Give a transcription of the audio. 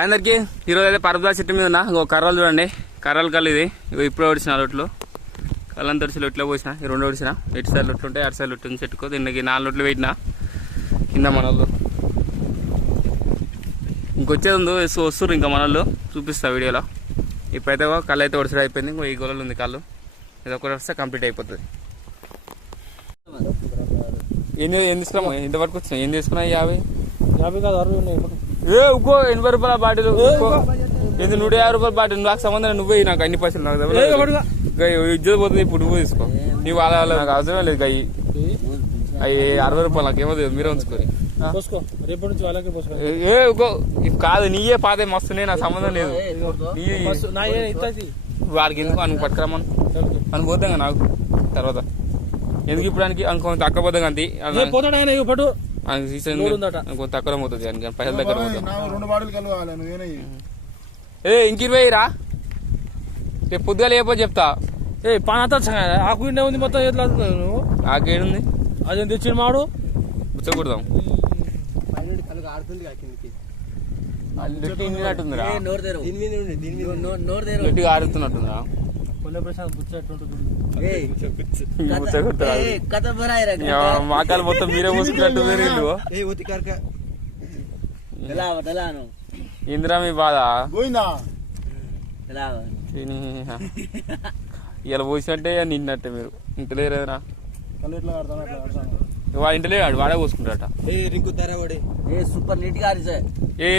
అందరికి ఈరోజు అయితే పరదా చెట్టు మీద ఉన్నా. ఇంకో కర్రలు చూడండి, కర్రలు కళ్ళు ఇది. ఇగో ఇప్పుడు ఓడిచిన లొట్లు, కళ్ళని తడిచి లొట్లో పోసిన. ఈ రెండు ఓడిచిన, ఇటు సైడ్ లొట్లు ఉంటాయి, అటు సైడ్ లొట్టు ఉంది చెట్టుకో. దీనికి 4 లొట్లు పెట్టిన కింద మనోళ్ళు. ఇంకొచ్చేది ఉంది, వస్తుర్రు ఇంకా మనోళ్ళు, చూపిస్తా వీడియోలో. ఇప్పుడైతే కళ్ళు అయితే ఒడిసడం అయిపోయింది. ఇంకో ఈ గొల్లలు ఉంది కళ్ళు, ఇది ఒకటి వస్తే కంప్లీట్ అయిపోతుంది. ఏం తీసుకున్నాము, ఇంతవరకు వచ్చినాయి. ఏం తీసుకున్నాయి? 50 కాదు 60 ఉన్నాయి. ఇంకో 80 రూపాయల బాటిల్, ఇది 150 రూపాయల బాటిల్. నాకు సంబంధం, నువ్వే నాకు అన్ని పైసలు. నాకు ఇజ్జత్ పోతుంది. ఇప్పుడు నువ్వు తీసుకో, నీ వాళ్ళ నాకు అవసరం లేదు. గయ్యి అవి 60 రూపాయలు, నాకు ఏమో మీరే ఉంచుకొని రేపటి నుంచి వాళ్ళకే కాదు. నీయే పాతే మస్తున్నాయి, నాకు సంబంధం లేదు. వాడికి ఎందుకు అనుకు పట్టుకురమ్మను అనుకోద్దాం నాకు తర్వాత ఎందుకు ఇప్పుడు అనుకో తక్కువ పోతాం అంతే. తక్కువ పోతుంది పైసల దగ్గర. ఇంక 20 రా, రేపు పొద్దుగా లేకపోతే చెప్తా. ఆకు ఉంది మొత్తం. నువ్వు ఆకేడుంది, అదేం తెచ్చిన మాడు బుచ్చకూడదాం. గట్టిగా ఆడుతున్నట్టుందిరా. మాకాలు మొత్తం మీరే పోసుకున్నట్టు. ఇందిరా మీ బాధ ఇలా పోసినట్టే నిన్నట్టే. మీరు ఇంట్లో లేరేదనా, వాడు ఇంట్లో లేడు, వాడే పోసుకుంటారట. సూపర్ నీట్ గా